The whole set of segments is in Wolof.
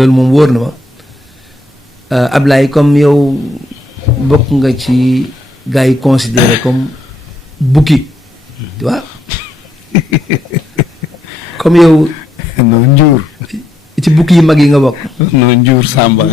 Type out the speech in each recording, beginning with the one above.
loolu moom wóor na ma Ablaye comme yow bokk nga ci gars yi considéré comme bukki tu vois comme yow non njuur ci bukki yi mag yi nga bokk. non njuur Samba.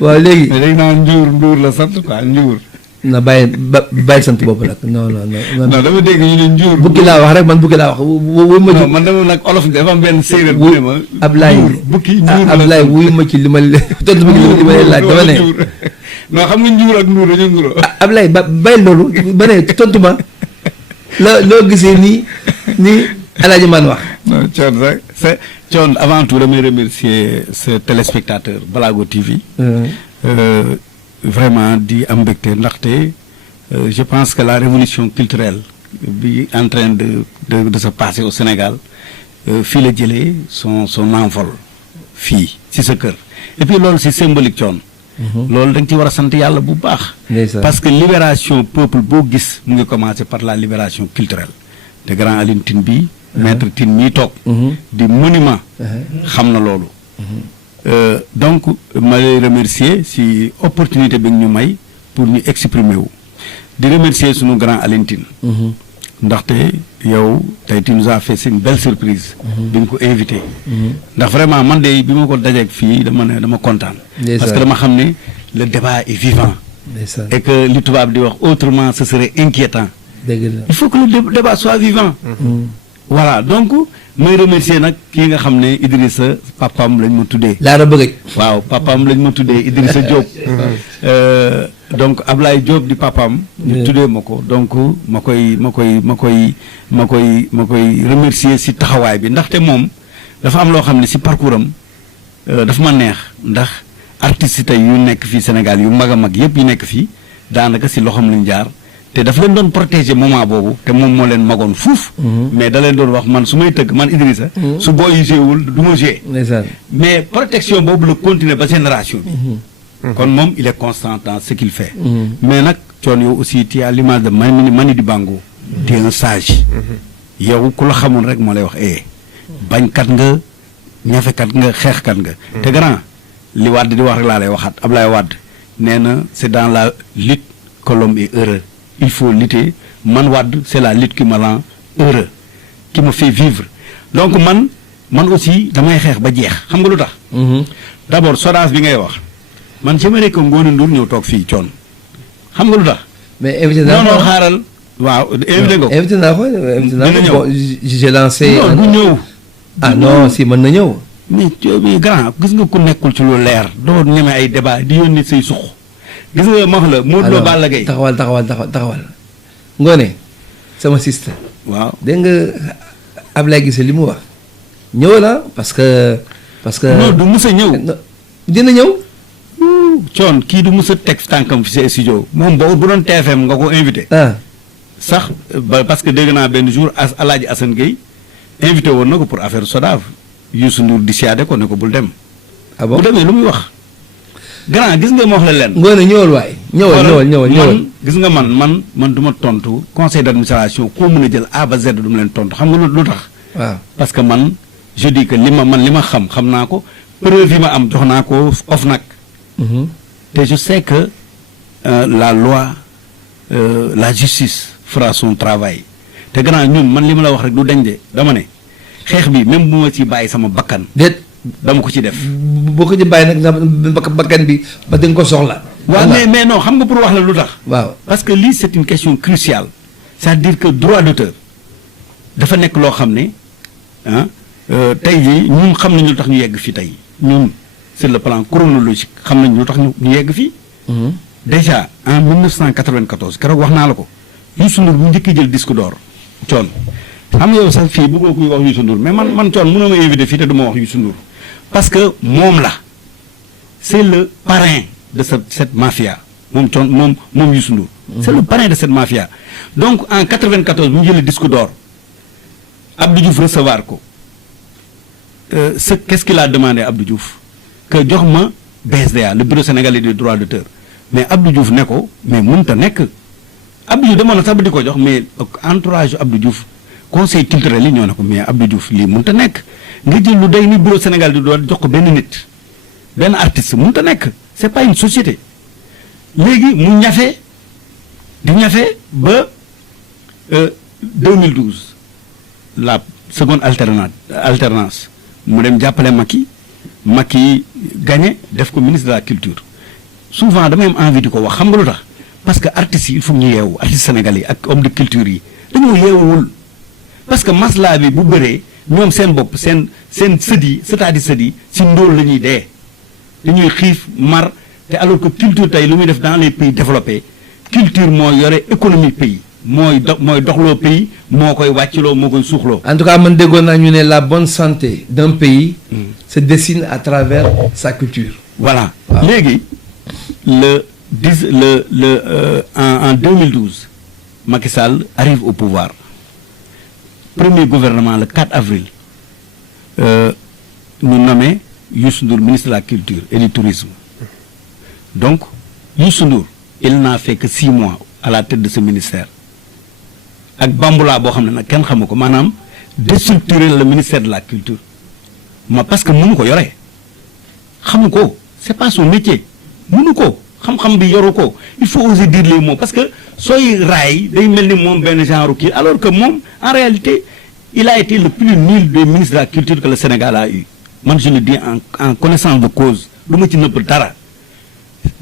waaw léegi léegi naa njuur la sant quoi njuur. na bàyyi sant boobu nag non. non dama dégg ñu ne njuur. bukki laa wax rek man bukki laa wax wuy ma ci. non man dama nag olof dafa am benn séeréer bu ne ma. Ablaye bukki njuur la Ablaye wuy ma ci li ma tontu ma ci li ma laaj dama ne. non xam nga njuur ak njuur dañoo njuur. Ablaye bàyyi loolu ba ne tontu ma loo gisee nii Alaaji Man wax. non Thione rek Thione avant tout damay remercier ce téléspectateur Balago TV. Vraiment di am mbégte ndaxte je pense que la révolution culturelle bi en train de se passer au Sénégal fii la jëlee son envol fii ci sa kër et puis loolu c'est symbolique Thione. loolu da nga ci war a sant yàlla bu baax. parce que libération peuple boo gis mu ngi commencer par la libération culturelle te grand Alioune Tine bi maître Tine mii toog. di monument. xam na loolu. donc ma lay remercier si opportunité bi ñu may pour ñu exprimer wu di remercier sunu grand Alioune Tine. ndaxte yow tey tu nous as fait une belle surprise. bi nga ko invité. ndax vraiment man de bi ma ko dajeeg fii dama kontaan. parce que dama xam ne le débat est vivant. et que li tubaab di wax autrement ce serait inquiétant. il faut que le débat soit vivant. voilà donc may remercier nag kii nga xam ne Idrissa papaam lañ ma tuddee. Laara Bëgëj. waaw papaam lañ ma tuddee Idrissa Diop. donc Ablaye Diop di papaam. ñu tuddee ma ko donc ma koy remercier si taxawaay bi ndaxte moom dafa am loo xam ne si parcours am dafa ma neex ndax artistes tey yu nekk fii Sénégal yu mag a mag yëpp yu nekk fii daanaka si loxoom lañ jaar. te daf leen doon protéger moment boobu te moom moo leen magoon fuuf. mais da leen doon wax man su may tëgg man Idrissa. su booy yu géewul du ma gée. mais protection boobu la continuer ba génération bi. kon moom il est constant dans ce qu'il fait. mais nag Thione yow aussi tu as l'image de Mani Dibango. tu es un sage. yow ku la xamul rek moo lay wax bañkat nga ñafekat nga xeexkat nga. te grand li Wade di wax rek laa lay waxaat Ablaye Wade nee na c'est dans la lutte que l'homme est heureux. il faut lutter man Wade c'est la lutte qui me rend heureux qui me fait vivre donc man aussi damay xeex ba jeex xam nga lu tax. d'abord SODAV bi ngay wax man j'aimerais que Ngoné Ndour ñëw toog fii Thione xam nga lu tax. mais invité naa non xaaral. waaw invité nga ko. invité naa ko bon j'ai lancé. non du ñëw. ah non si mën na ñëw. mais grand gis nga ku nekkul ci lu leer doo ñeme ay débat di yónni say suq. gis nga ma wax la Modou Lo Balla Gaye taxawal Ngoné sama sister. waaw dégg nga Ablaye Guissé li mu wax ñëw la parce que. non du mus a ñëw. dina ñëw. Thione kii du mus a teg tànkam fi sa studio moom bu doon TFM nga ko invité. sax parce que dégg naa benn jour Alaaji Assane Gueye invité woon na ko pour affaire SODAV Youssou Ndour di siyaade ko ne ko bul dem. ah bon bu demee lu muy wax. grand gis nga ma wax la leen. Ngoné ñëwal waay. ñëwal gis nga man du ma tontu conseil d'administration koo mën a jël A ba Z du ma leen tontu xam nga lu tax. waaw parce que man je dis que li ma xam naa ko preuve yi ma am jox naa ko OFNAC. te je sais que la loi la justice fera son travail te grand ñun man li ma la wax rek du dañ de dama ne xeex bi même bu ma ci bàyyi sama bakkan. déet. dama ko ci def. boo ko ci bàyyi nag bakkan bi ba da nga ko soxla. waaw mais non xam nga pour wax la lu tax. waaw parce que lii c'est une question cruciale c'est-à-dire que droit d'auteur dafa nekk loo xam ne tey jii ñun xam nañu lu tax ñu yegg fii tey ñun sur le plan chronologique xam nañu lu tax ñu yegg fii. déjà en 1994 keroog wax naa la ko Youssou Ndour bu njëkk jël disque d'or Thione xam nga yow sax fii bëggoo kuy wax Youssou Ndour mais man Thione mënoo ma invité fii te du ma wax Youssou Ndour parce que moom la c'est le parrain de cette mafia moom Thione moom Youssou Ndour. c'est le parrain de cette mafia donc en 94 bu ñu jëlee disque d'or Abdou Diouf recevoir ko qu'est-ce qu'il a demandé Abdou Diouf que jox ma BSDA le bureau sénégalais des droits d'auteur mais Abdou Diouf ne ko mais mënut a nekk Abdou Diouf demoon na sax ba di ko jox mais entourage Abdou Diouf conseil culturel yi ñoo ne ko mais Abdou Diouf lii mënut a nekk nga jël lu day ni bureau Sénégal di doon jox ko benn nit benn artiste mënut a nekk c'est pas une société léegi mu ñafe di ñafe ba 2012 la seconde alternance mu dem jàppale Macky gagné def ko ministre de la culture souvent damay am envie di ko wax xam nga lu tax parce que artistes yi il faut ñu yeewu artistes sénégalais yi ak homme de culture yi dañoo yeewuwul parce que masla bi bu bëree ñoom seen bopp seen sët yi c'est-à-dire sët yi si ndóol la ñuy dee dañuy xiif mar te alors que culture tey lu muy def dans les pays développés culture moo yore économie pays mooy doxloo pays moo koy wàccloo moo koy suuxloo. En tout cas man déggoon naa ñu ne la bonne santé d'un pays se dessine à travers sa culture. Voilà léegi en 2012 Macky Sall arrive au pouvoir premier gouvernement le 4 avril nous nommé Youssou Ndour ministre de la culture et du tourisme donc Youssou Ndour il n'a fait que 6 mois à la tête de ce ministère ak bambula boo xam ne nag kenn xamu ko maanaam déstructurer le ministère de la culture parce que mënu ko yore xamu ko c'est pas son métier mënu ko xam-xam bi yoru ko il faut oser dire les mots parce que sooy raay day mel ni moom benn genre kii alors que moom en réalité il a été le plus nul des ministres de la culture que le Sénégal a eu man je le dis en connaissance de cause lu ma ci nëbb dara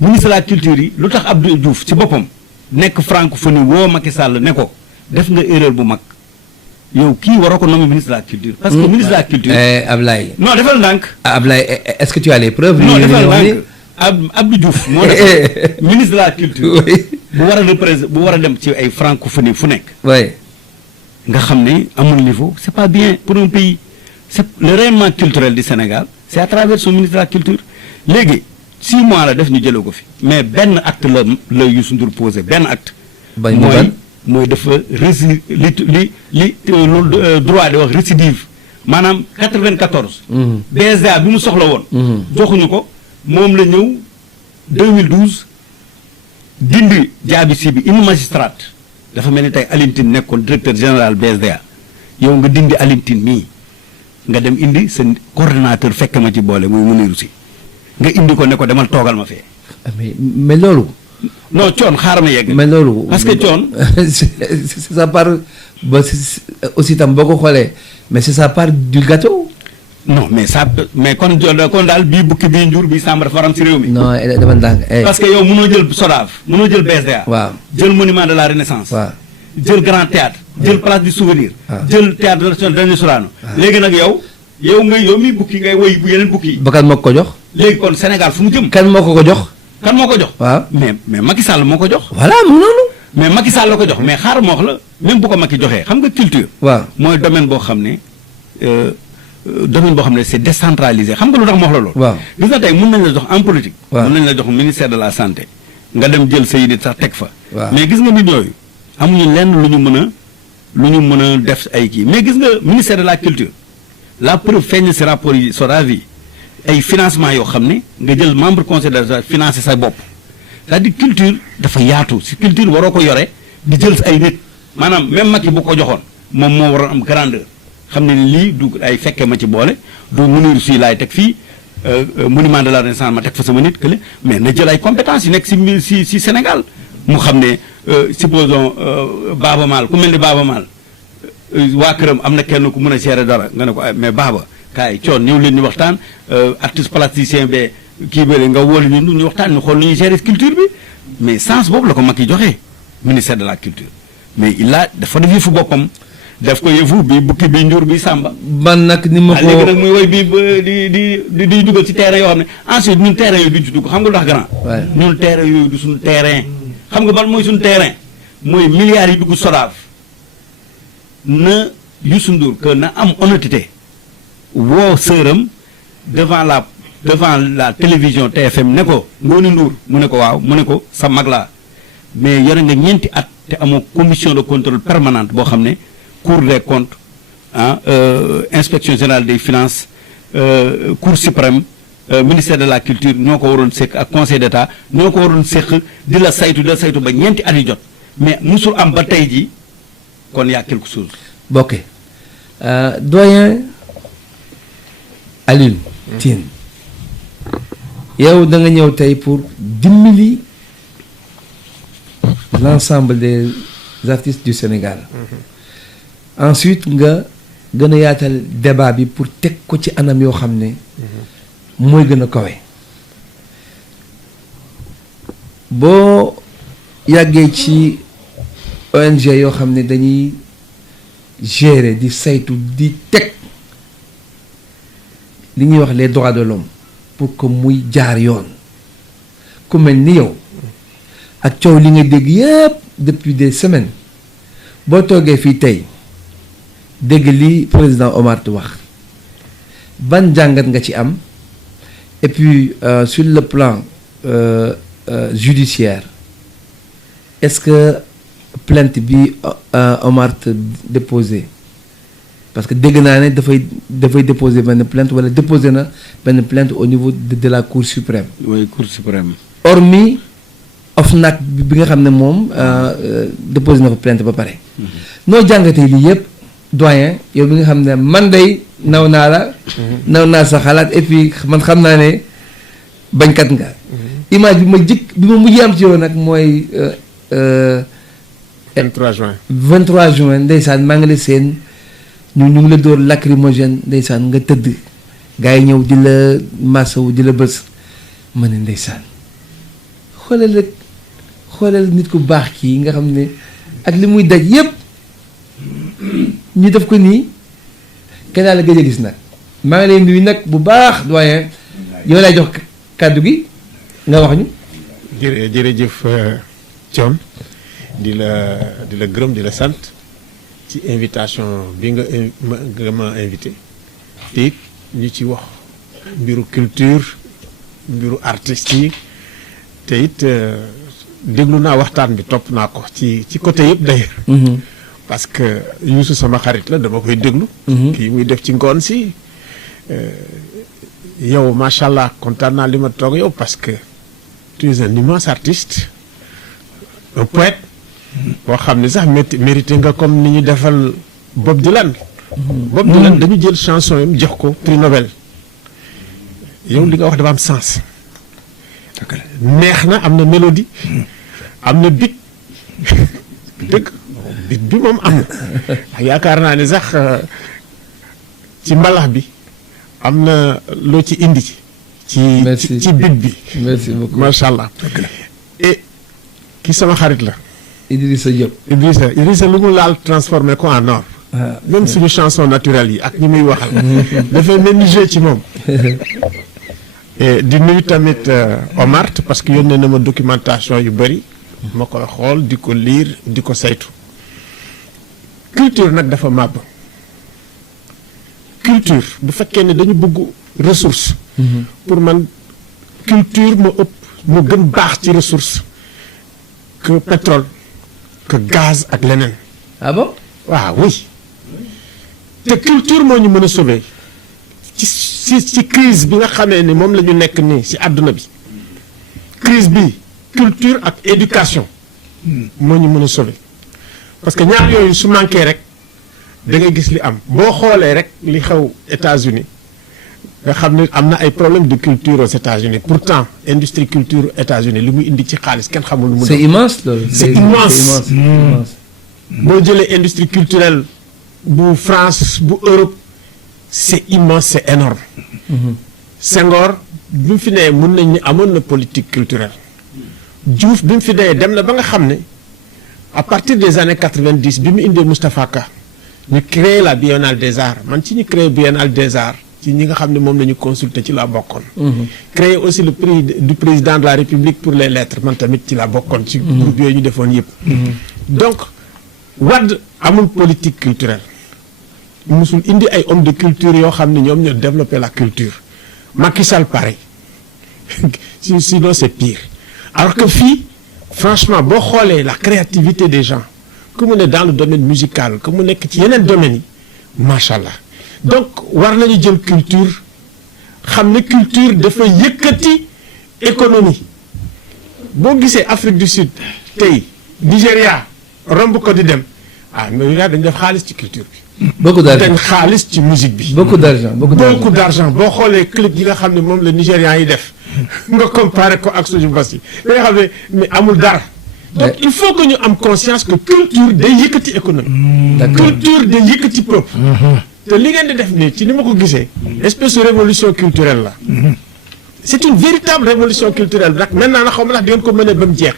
ministre de la culture yi lu tax Abdou Diouf ci boppam nekk francophonie woo Macky Sall ne ko def nga erreur bu mag yow kii waroo ko nommer ministre de la culture. parce que ministre de la culture. Ablaye. non defal ndànk. Ablaye est-ce que tu as les preuves. non defal ndànk Abdou Diouf moo def ministre de la culture. bu war a dem ci ay francophonie fu nekk. oui. nga xam ne amul niveau c'est pas bien pour un pays c'est le rayonnement culturel du Sénégal c'est à travers son ministre de la culture léegi 6 mois la def ñu jëlee ko fi mais benn acte la Youssou Ndour posé benn acte. mooy dafa li droit di wax récidive maanaam 94. BSDA bi mu soxla woon. joxuñu ko moom la ñëw 2012 dindi jaabisi bi une magistrate dafa mel ni tey Alioune Tine nekkoon directeur général BSDA yow nga dindi Alioune Tine mii nga dem indi sa coordonnateur fekk ma ci boole muy Mounirou Sy nga indi ko ne ko demal toogal ma fee. mais loolu. non coon xaaral ma yegg. mais loolu parce que coon. ça part ba aussi tam boo ko xoolee mais c'est ça part du gâteau. non mais kon daal bii bukki bii njur bii sàmm dafa waram si réew mi. non dama ndànk. parce que yow mënoo jël SODAV mënoo jël BSDA. waaw jël monument de la Renaissance. waaw jël grand théâtre jël place du souvenir. jël théâtre national Daniel Sorano. léegi nag yow mi bukki ngay woy bu yeneen bukki yi. ba kan moo ko jox. léegi kon Sénégal fu mu jëm. kan moo ko jox. kan moo ko jox. waaw mais Macky Sall moo ko jox. voilà mu noonu. mais Macky Sall la ko jox mais xaaral ma wax la même bu ko Macky joxee xam nga culture. waaw mooy domaine boo xam ne c'est décentralisé xam nga lu tax ma wax la loolu. waaw gis nga tey mën nañ la jox en politique. waaw mën nañ la jox ministère de la santé. nga dem jël say nit sax teg fa. waaw mais gis nga nit yooyu amuñu lenn lu ñu mën a def ay kii mais gis nga ministère de la culture la preuve feeñ si rapport yi SODAV yi ay financement yoo xam ne nga jël membre conseil d'administration financer sa bopp c'est-à-dire culture dafa yaatu si culture waroo ko yore di jël ay nit maanaam même Macky bu ko joxoon moom moo waroon am grandeur xam ne lii du ay fekkee ma ci boole du Mounirou Sy laay teg fii monument de la Renaissance ma teg fa sama nit kële mais na jël ay compétences yi nekk si Sénégal mu xam ne supposons Baaba Maal ku mel ni Baaba Maal waa këram am na kenn ku mën a gérer dara nga ne ko mais Baaba kaay coon ñëw leen ñu waxtaan artiste plasticien be kii bële nga wóolu ñu waxtaan ñu xool nu ñuy gérer culture bi mais sens boobu la ko Macky joxee ministère de la culture mais dafa def yëfu boppam def ko yëfu bi bukki bi njur bi sàmba man nag ni ma ko léegi nag muy woy bi di dugal ci terrain yoo xam ne ensuite ñun terrain yooyu duñ ci dugg xam nga lu tax grand ñun terrain yooyu du suñu terrain xam nga ban mooy suñu terrain mooy milliards yi dugg SODAV na Youssou Ndour que na am honnêteté woo sëram devant la télévision TFM ne ko Ngoné Ndour mu ne ko waaw mu ne ko sa mag laa mais yore nga ñeenti at te amoo commission de contrôle permanente boo xam ne Cour des comptes inspection générale des finances Cour suprême ministère de la culture ñoo ko waroon sekk ak conseil d'état ñoo ko waroon sekk di la saytu ba ñeenti at yi jot mais musul am ba tey ji kon y a quelque chose. ok doyen Alioune Tine yow da nga ñëw tey pour dimbali l'ensemble des artistes du Sénégal. Ensuite nga gën a yaatal débat bi pour teg ko ci anam yoo xam ne mooy gën a kawe. boo yàggee ci ONG yoo xam ne dañuy gérer di saytu di teg li ñuy wax les droits de l'homme pour que muy jaar yoon ku mel ni yow ak coow li nga dégg yëpp depuis des semaines boo toogee fii tey dégg li président Omar Ty wax ban jàngat nga ci am et puis sur le plan judiciaire est-ce que plainte bi Omar Ty déposé parce que dégg naa ne dafay déposer benn plainte wala déposer na benn plainte au niveau de la Cour suprême. oui Cour suprême. hormis OFNAC bi nga xam ne moom déposé na ko plainte ba pare. noo jàngatee lii yëpp doyen yow bi nga xam ne man day naw naa la. naw naa sa xalaat et puis man xam naa ne bañkat nga. image bi ma mujjee am ci yow nag mooy. 23 juin. 23 juin ndeysaan maa ngi la seen ñu ngi la dóor lacrymogène ndeysaan nga tëdd gars yi ñëw di la masawu di la bës ma ne ndeysaan xoolal nit ku baax kii nga xam ne ak li muy daj yépp ñu def ko nii kenn daal la gëj a gis nag maa ngi lay nuyu nag bu baax doyen yow lay jox kàddu gi nga wax ñu. jërëjëf Thione di la gërëm di la sant ci invitation bi nga ma invité te it ñu ci wax mbiru culture mbiru artistes yi te it déglu naa waxtaan bi topp naa ko ci côté yëpp d'ailleurs parce que Youssou sama xarit la dama koy déglu kii muy def ci ngoon si yow macha allah kontaan naa li ma toog yow parce que tu es un immense artiste un poète boo xam ne sax mérité nga comme ni ñu defal Bob Dylan. Bob Dylan dañu jël chanson yam jox ko prix Nobel yow li nga wax dafa am sens neex na am na mélodie am na beat dëgg beat bi moom am na yaakaar naa ne sax ci mbalax bi am na loo ci indi ci beat bi merci beaucoup macha allah et ki sama xarit la Idrissa Diop. Idrissa lu mu laal transformé ko en or. même suñu chanson naturelle yi ak ñi muy waxal. dafay mel ni jeu ci moom. di nuyu tamit Omar parce que yónnee na ma documentation yu bëri. ma koy xool di ko lire di ko saytu. culture nag dafa màbb. culture bu fekkee ne dañu bëgg ressource. pour man culture moo gën baax ci ressource que pétrole. que gaz ak leneen. ah bon. waaw oui te culture moo ñu mën a sauver ci crise bi nga xamee ni moom la ñu nekk nii ci àdduna bi crise bi culture ak éducation moo ñu mën a sauver parce que ñaar yooyu su manqué rek da ngay gis li am boo xoolee rek li xew États-Unis nga xam ne am na ay problèmes de culture aux États-Unis pourtant industrie culture États-Unis li muy indi ci xaalis kenn xamul lu mu. c'est immense loolu. c'est immense. boo jëlee industrie culturelle bu France bu Europe c'est immense c'est énorme. Senghor bi mu fi nee mun nañ ni amoon na politique culturelle. Diouf bi mu fi nee dem na ba nga xam ne à partir des années 90 bi mu indee Moustapha Ka ñu créé la Biennale des Arts man ci ñu créé Biennale des Arts. ci ñi nga xam ne moom la ñu consulter ci laa bokkoon. créer aussi le prix du président de la République pour les lettres man tamit ci laa bokkoon. ci groupe yooyu ñu defoon yëpp. donc Wade amul politique culturelle musul indi ay hommes de culture yoo xam ne ñoom ñoo développer la culture Macky Sall pareil sinon c'est pire alors que fii franchement boo xoolee la créativité des gens que mu ne dans le domaine musical que mu nekk ci yeneen domaines yi macha allah. donc war nañu jël culture xam ne culture dafa yëkkati économie boo gisee Afrique du Sud tey Nigéria romb ko di dem mais dañu def xaalis ci culture bi. beaucoup d'argent dañ xaalis ci musique bi. beaucoup d'argent boo xoolee clip yi nga xam ne moom la Nigérians yi def nga comparer ko ak suñu bos yi da nga xam ne mais amul dara. donc il faut que ñu am conscience que culture day yëkkati économie. culture day yëkkati peuple. te li ngeen di def nii ci ni ma ko gisee. espèce de révolution culturelle la. c'est une véritable révolution culturelle nag maintenant nag xaw ma ndax di ngeen ko mënee ba mu jeex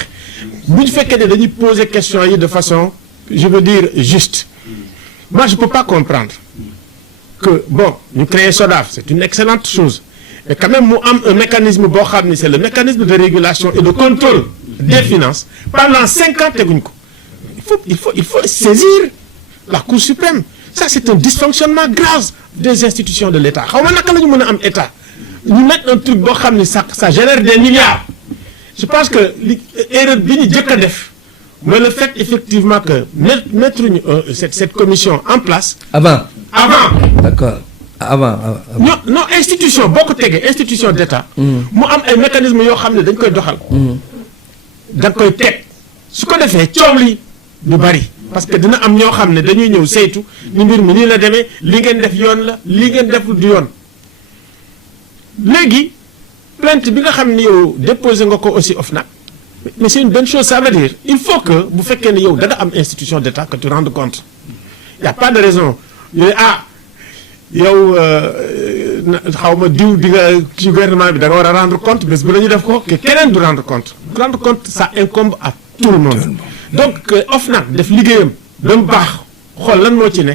bu ñu fekkee ne dañuy poser question yi de façon je veux dire juste. moi je peux pas comprendre que bon ñu créer SODAV c'est une excellente chose mais quand même mu am un mécanisme boo xam ni c'est le mécanisme de régulation et de contrôle des finances pendant 5 ans teguñ ko il faut saisir la Cour suprême ça c'est un dysfonctionnement grave des institutions de l'État xaw ma naka la ñu mën a am État ñu mettre un truc boo xam ni ça génère des milliards je pense que erreur bi ñu jëkk a def mooy le fait effectivement que mettre ñu cette commission en place. avant. d'accord avant. non institution boo ko tegee institution d'État. mu am ay mécanismes yoo xam ne dañ koy doxal. da koy teg su ko defee coow li du bari parce que dina am ñoo xam ne dañuy ñëw saytu ni mbir mi nii la demee li ngeen def yoon la li ngeen def du yoon léegi plainte bi nga xam ne yow déposé nga ko aussi OFNAC. mais c'est une bonne chose ça veut dire il faut que bu fekkee ne yow da nga am institution d'État que tu rendes compte y a pas de raison yow xaw ma diw di nga ci gouvernement bi da nga war a rendre compte bés bu la ñu def ko que keneen du rendre compte ça incombe à tout le monde donc OFNAC def liggéeyam ba mu baax xool lan moo ci ne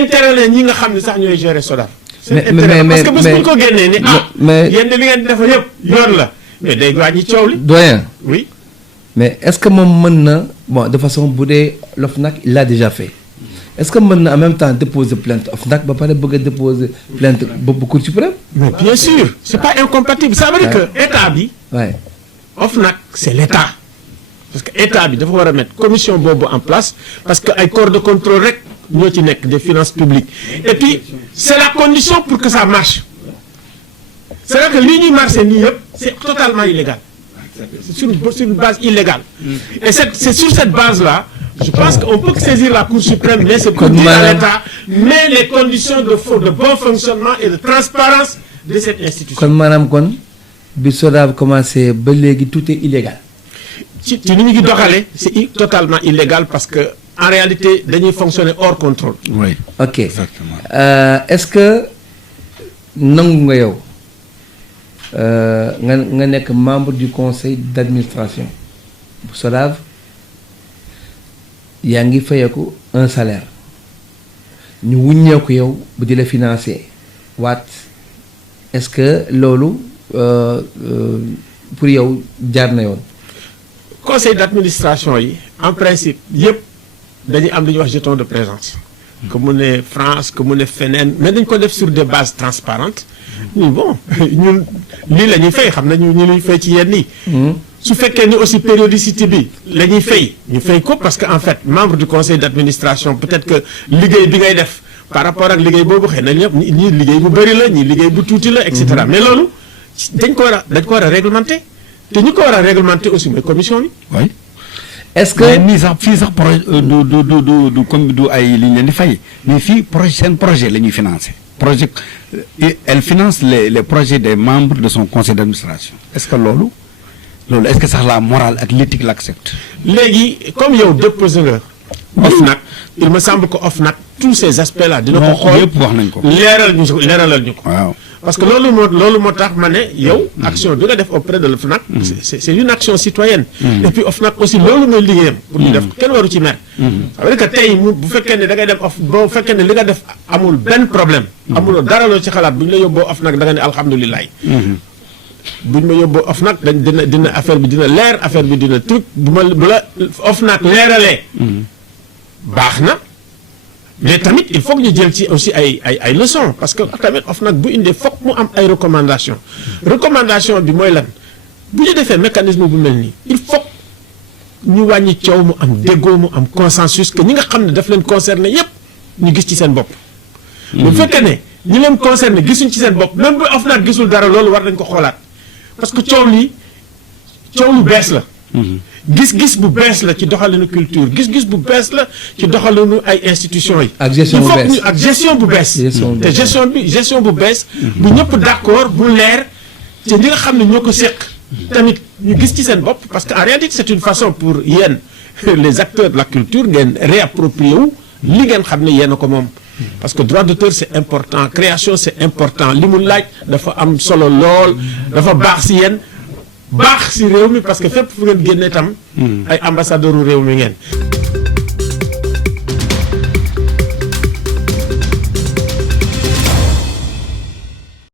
intérêt la ñi nga xam ne sax ñooy gérer SODAV parce que bés bu ñu ko génnee ni yéen de li ngeen defa yëpp yoon la mais day wàññi coow li. doyen. oui. mais est-ce que moom mën na bon de façon bu dee l'OFNAC il l'a déjà fait est-ce que mën na en même temps déposer plainte OFNAC ba pare bëgg a déposer plainte bu Cour suprême. mais bien sûr c'est pas incompatible ça veut dire que état bi. ouais. OFNAC c'est l'état parce que état bi dafa war a mettre commission boobu en place parce que ay corps de contrôle rek ñoo ci nekk des finances publiques et puis c'est la condition pour que ça marche. c'est-à-dire que lii ñuy marché nii yëpp c'est totalement illégal c'est sur une base illégale et c'est sur cette base-là je pense qu'on peut saisir la Cour suprême mais c'est pour dire à l'État mais les conditions de bon fonctionnement et de transparence de cette institution. kon maanaam kon bi SODAV commencé ba léegi tout est illégal. ci ni ñu ngi doxalee c'est totalement illégal parce que en réalité dañuy fonctionner hors contrôle. oui ok exactement. Est-ce que nangu nga yow. nga nekk membre du conseil d'administration bu SODAV yaa ngi fayeeku un salaire ñu wuññeeku yow bu di la financer waat est-ce que loolu pour yow jaar na yoon. conseil d'administration yi en principe yëpp dañuy am lu ñuy wax jeton de présence. que mu ne France que mu ne feneen mais dañ ko def sur des bases transparentes. bon ñun lii la ñuy fay xam nañu ñu ñuy fay ci yenn yi. su fekkee ni aussi périodicité bi la ñuy fay ñu fay ko parce que en fait membre du conseil d'administration peut-être que liggéey bi ngay def par rapport ak liggéey boobu xëy na ñëpp ñii liggéey bu bëri la ñii liggéey bu tuuti la et cetera mais loolu dañ ko war a réglementer te ñu ko war a réglementer aussi mooy commission bi. oui. est-ce que mais nii sax fii sax projet du comme du ay li ñu leen di fay mais fii seen projet la ñuy financer. projet elle finance les projets des membres de son conseil d'administration est-ce que loolu est-ce que sax la morale ak l'éthique l'accepte. léegi comme yow déposé nga OFNAC il me semble que OFNAC tous ces aspects-là dina ko xool yëpp wax nañ ko. leeralal ñu ko. waaw parce que loolu moo tax ma ne yow. action bi nga def auprès de l'OFNAC. c'est une action citoyenne. et puis OFNAC aussi loolu mooy liggéeyam. pour ñu def ko kenn waru ci mer. ça veut dire que tey bu fekkee ne da ngay dem boo fekkee ne li nga def amul benn problème. amuloo dara loo ci xalaat bu ñu la yóbboo OFNAC da nga ne alhamdulilah. bu ñu ma yóbboo OFNAC dina affaire bi dina leer affaire bi dina truc bu la OFNAC leeralee. baax na. mais tamit il faut que ñu jël ci aussi ay leçons parce que tamit OFNAC bu indee foog mu am ay recommandations recommandation bi mooy lan bu ñu defee mécanisme bu mel nii il faut ñu wàññi coow mu am déggoo mu am consensus que ñi nga xam ne daf leen concerné yépp ñu gis ci seen bopp. bu fekkee ne ñi leen concerné gisuñ ci seen bopp même bu OFNAC gisul dara loolu war nañ ko xoolaat parce que coow lu bees la. gis-gis bu bees la ci doxalinu culture gis-gis bu bees la ci doxalinu ay institutions yi. ak gestion bu bees gestion bu bees. te gestion bu bees. bu ñëpp d'accord bu leer te ñi nga xam ne ñoo ko seq tamit ñu gis ci seen bopp parce que en réalité c'est une façon pour yéen les acteurs de la culture ngeen réapproprier wu li ngeen xam ne yéen a ko moom parce que droit d'auteur c'est important création c'est important li mu laaj dafa am solo lool dafa baax si yéen baax si réew mi parce que fépp fu ngeen génnee tam ay ambassadeurs u réew mi ngeen